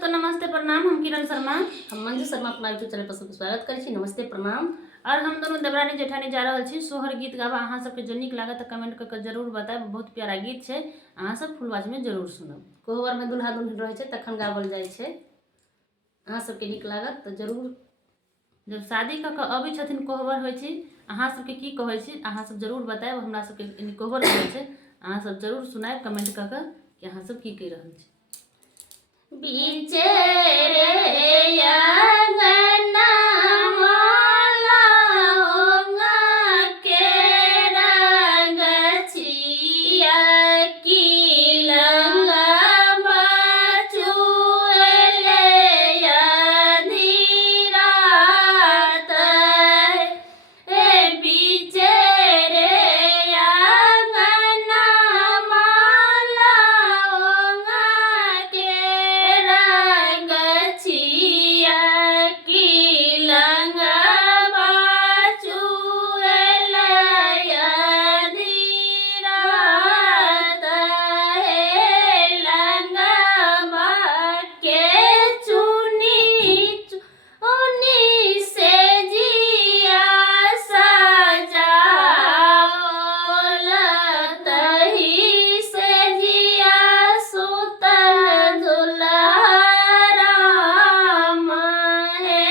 तो नमस्ते प्रणाम। हम किरण शर्मा हम मंजू शर्मा अपना यूट्यूब चैनल पर सबके स्वागत करै छी। नमस्ते प्रणाम। और हम दोनों देवरानी जेठानी जा रहल छी सोहर गीत गाबा। अहाँ सबके जो नीक लागत कमेंट करके जरूर बताएब। बहुत प्यारा गीत छै, अहाँ सब फुलवाज में जरूर सुनब। कोहबर में दुल्हा दुल्हन रहे छै तखन गावल जाय छै। अहाँ सबके नीक लागत तो जरूर। जब शादी क के अबै छथिन कोहबर होइ छै, अहाँ सबके की कहै छी अहाँ सब जरूर बताएब। हमरा सबके कोहबर होइ छै, अहाँ सब जरूर सुनाएब कमेंट करके कि अहाँ सब की कहि रहल छी। बीचे रे अंगना माला होंगा के रंग छिया की लंगा बचुएले अधीरात हे बीचे रे अंगना माला होंगा के रंग छिया की लंगा बचुएले अधीरात हे लंगा के चुनी चुनी से जिया सजाओल तही से जिया सुतल दुल्हा राम हे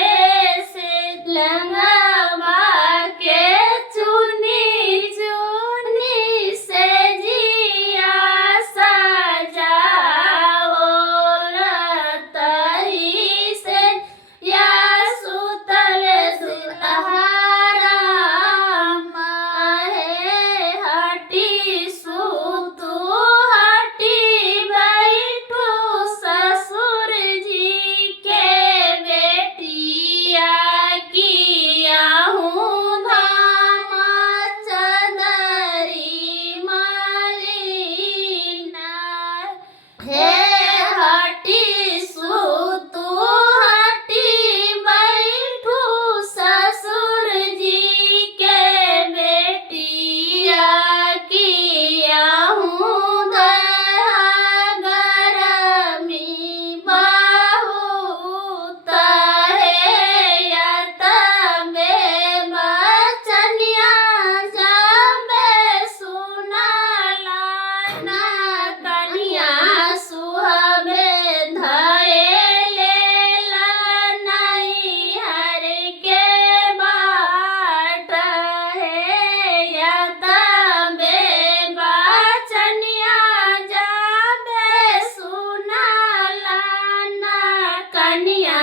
से लंगा के चुनी चुनी से जिया सजाओल तही से या सुतल दुल्हा राम हे हटी सुतु हटी बैठू ससुर जी के बेटिया किया हूँ धाम चदरी मालिना हे हटी सुतु हटी बैठू ससुर जी के बेटिया किया हूँ गरमी बहुत है या तबे बचनिया जाबे सुनाला ना कनिया सुहबे धएले नहीं हर के बाट है या तबे बचनिया जाबे सुनाला ना कनिया